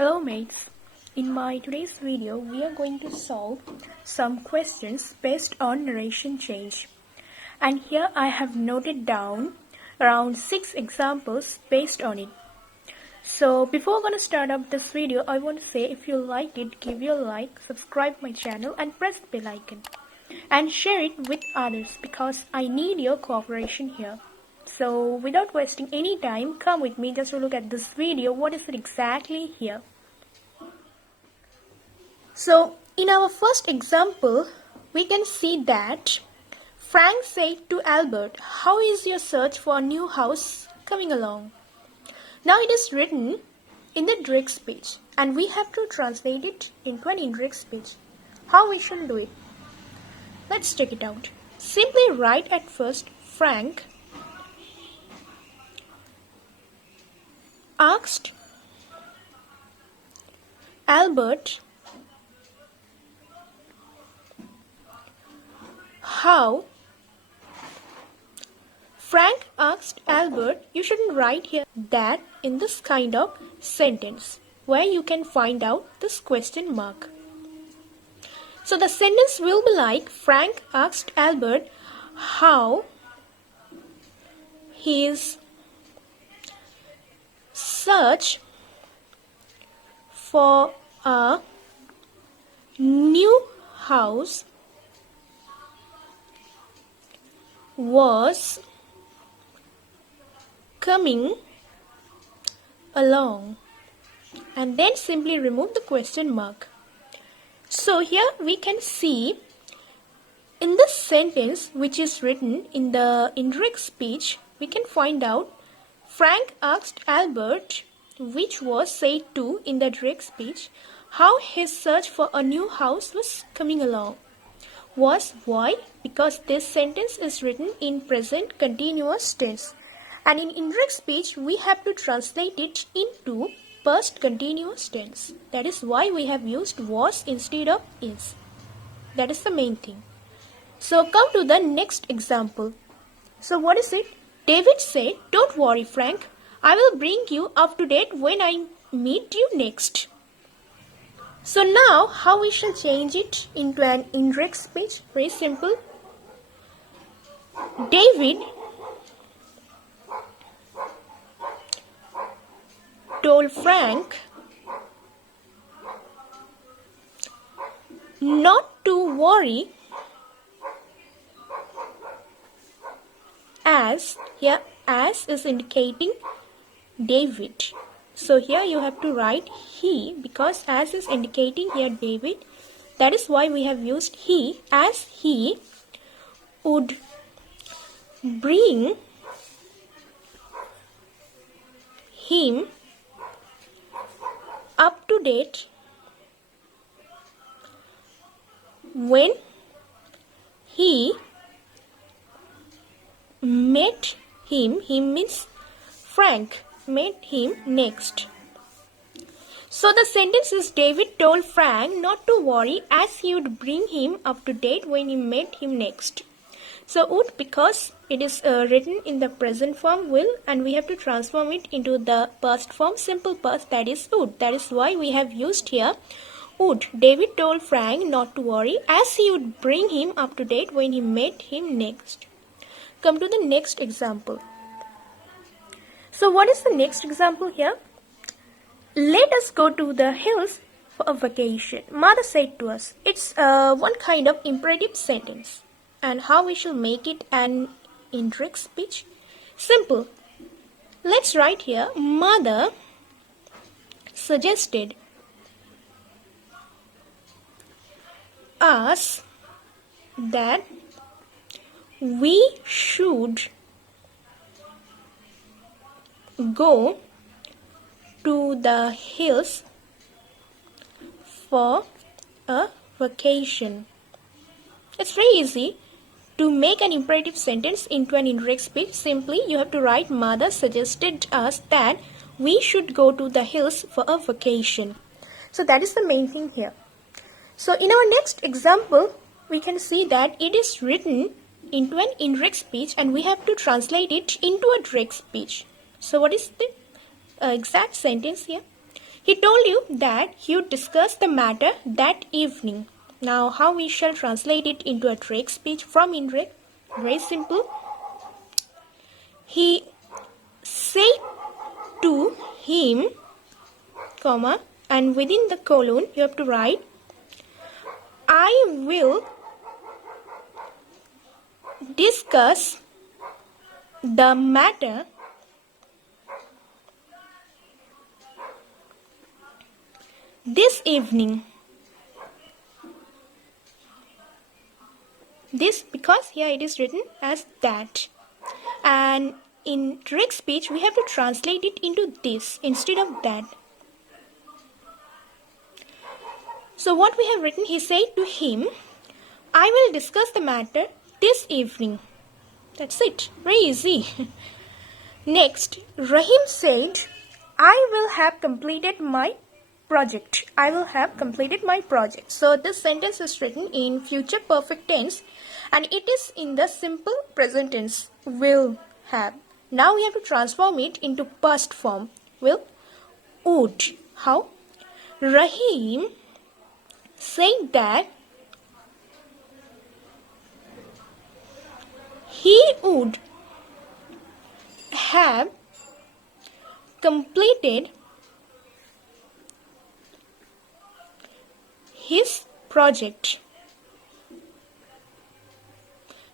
Hello mates, in my today's video we are going to solve some questions based on narration change, and here I have noted down around 6 examples based on it. So before I'm going to start up this video, I want to say if you liked it, give your like, subscribe my channel and press the bell icon and share it with others because I need your cooperation here. So without wasting any time, come with me just to look at this video. What is it exactly here? So in our first example, we can see that Frank said to Albert, "How is your search for a new house coming along?" Now it is written in the direct speech and we have to translate it into an indirect speech. How we shall do it? Let's check it out. Simply write at first, Frank asked Albert how. Frank asked Albert. You shouldn't write here that in this kind of sentence where you can find out this question mark. So the sentence will be like, Frank asked Albert how his search for a new house was coming along, and then simply remove the question mark. So here we can see in this sentence which is written in the indirect speech, we can find out Frank asked Albert, which was said to in the direct speech, how his search for a new house was coming along. Was why? Because this sentence is written in present continuous tense, and in indirect speech we have to translate it into past continuous tense. That is why we have used was instead of is. That is the main thing. So come to the next example. So what is it? David said, "Don't worry, Frank. I will bring you up to date when I meet you next." So now how we shall change it into an indirect speech? Very simple. David told Frank not to worry, as here as is indicating David. So here you have to write he, because as is indicating here David. That is why we have used he, as he would bring him up to date when he met him. Him means Frank met him next. So the sentence is David told Frank not to worry as he would bring him up to date when he met him next. So would, because it is written in the present form, will, and we have to transform it into the past form, simple past, that is would. That is why we have used here would. David told Frank not to worry as he would bring him up to date when he met him next. Come to the next example. So what is the next example here? Let us go to the hills for a vacation. Mother said to us. It's one kind of imperative sentence. And how we shall make it an indirect speech? Simple. Let's write here, Mother suggested us that we should go to the hills for a vacation. It's very easy to make an imperative sentence into an indirect speech. Simply you have to write, Mother suggested us that we should go to the hills for a vacation. So that is the main thing here. So in our next example, we can see that it is written into an indirect speech and we have to translate it into a direct speech. So what is the exact sentence here? He told you that he would discuss the matter that evening. Now, how we shall translate it into a direct speech from Indirect? Very simple. He said to him, comma, and within the colon you have to write, I will discuss the matter this evening. This because here it is written as that. And in direct speech, we have to translate it into this instead of that. So what we have written, he said to him, I will discuss the matter this evening. That's it. Very easy. Next, Rahim said, I will have completed my project. I will have completed my project. So this sentence is written in future perfect tense and it is in the simple present tense. Will have. Now we have to transform it into past form. Will, would. How? Rahim said that he would have completed his project.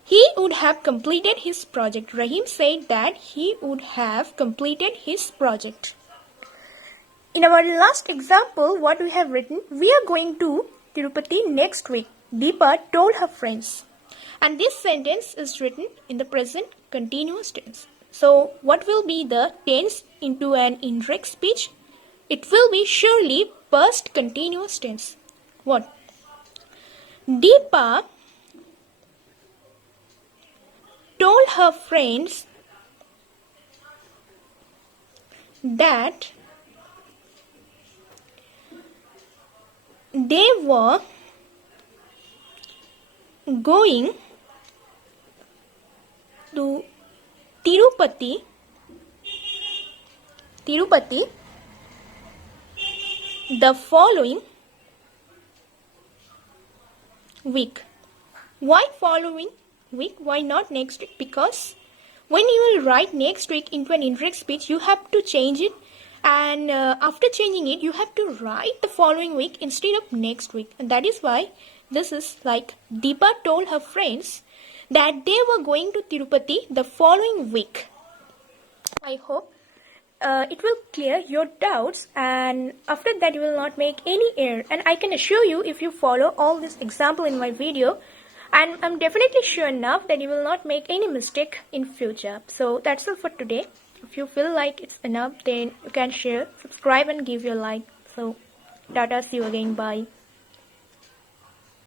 He would have completed his project. Rahim said that he would have completed his project. In our last example, what we have written, we are going to Tirupati next week. Deepa told her friends. And this sentence is written in the present continuous tense. So, what will be the tense into an indirect speech? It will be surely past continuous tense. What? Deepa told her friends that they were going to Tirupati the following week. Why following week? Why not next week? Because when you will write next week into an indirect speech, you have to change it, and after changing it, you have to write the following week instead of next week. And that is why this is like Deepa told her friends that they were going to Tirupati the following week. I hope it will clear your doubts, and after that you will not make any error. And I can assure you, if you follow all this example in my video, and I'm definitely sure enough that you will not make any mistake in future. So that's all for today. If you feel like it's enough, then you can share, subscribe and give your like. So tata, see you again, bye.